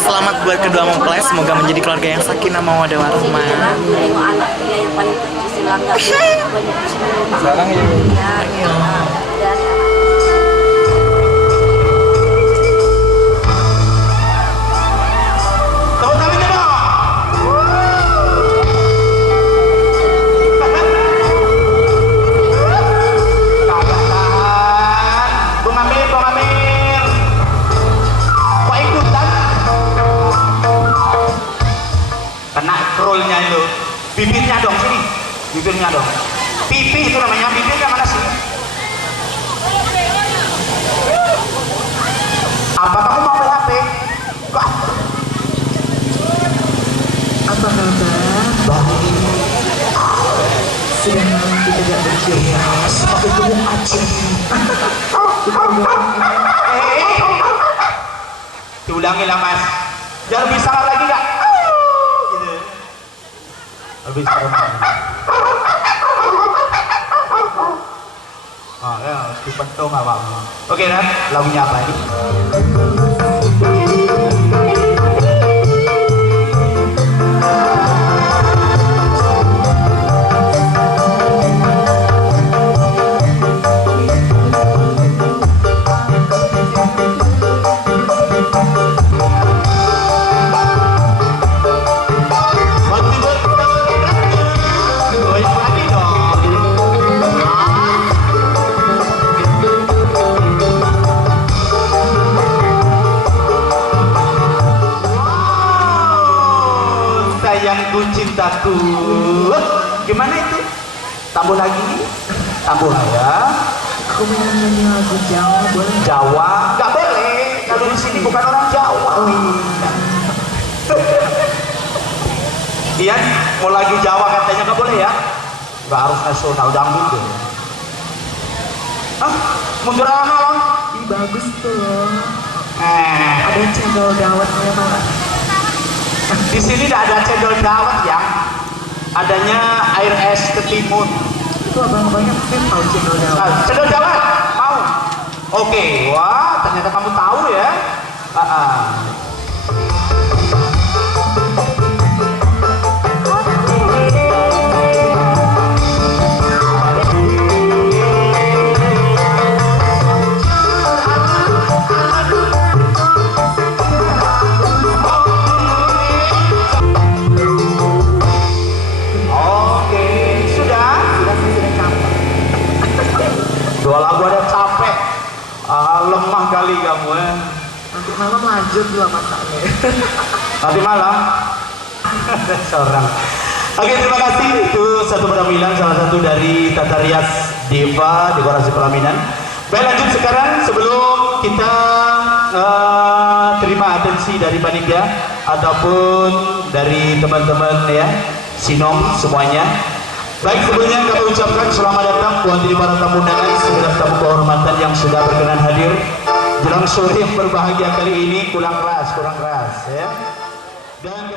Selamat buat kedua mempelai, semoga menjadi keluarga yang sakinah mawaddah warahmah. Sekarang ya. Kena rollnya itu, bibirnya dong sini, bibirnya dong, pipi itu namanya, bibirnya mana sih? Apa kamu mau HP? Kok? Apa kabar? Baik. Sudah lama kita gak berjumpa. Seperti itu aja. Diulangi lah mas, biar bisa lagi gak? Gitu. Habis oh ya, dipentung awakmu. Oke Ren, lagunya apa ini? Sayangku cintaku, gimana itu? Tambah lagi, tambah ya. Aku mau nyanyi lagu Jawa, boleh? Jawa, nggak boleh. Kalau di sini bukan orang Jawa. Oh iya. Ian, mau lagi Jawa katanya nggak boleh ya? Nggak harus nasional dangdut deh. Hah? Mundur alang-alang? Ih bagus tuh loh. Ada cendol dawetnya tau gak? Di sini tidak ada cendol dawet yang adanya air es ketimun. Itu abang-abangnya pasti tahu cendol dawet. Cendol dawet mau? Oke, wah ternyata kamu tahu ya. Dua lagu ada capek, lemah kali kamu ya. Nanti malam lanjut dua masaknya. Nanti malam seorang. Oke, terima kasih. Itu satu penampilan salah satu dari Tata Rias Diva Dekorasi Pelaminan. Baik, lanjut sekarang sebelum kita terima atensi dari panitia ataupun dari teman-teman ya Sinom semuanya. Baik, sebelumnya kami ucapkan selamat datang buat diri para tamu undangan, segenap tamu kehormatan yang sudah berkenan hadir jelang sore yang berbahagia kali ini. Kurang keras ya. Dan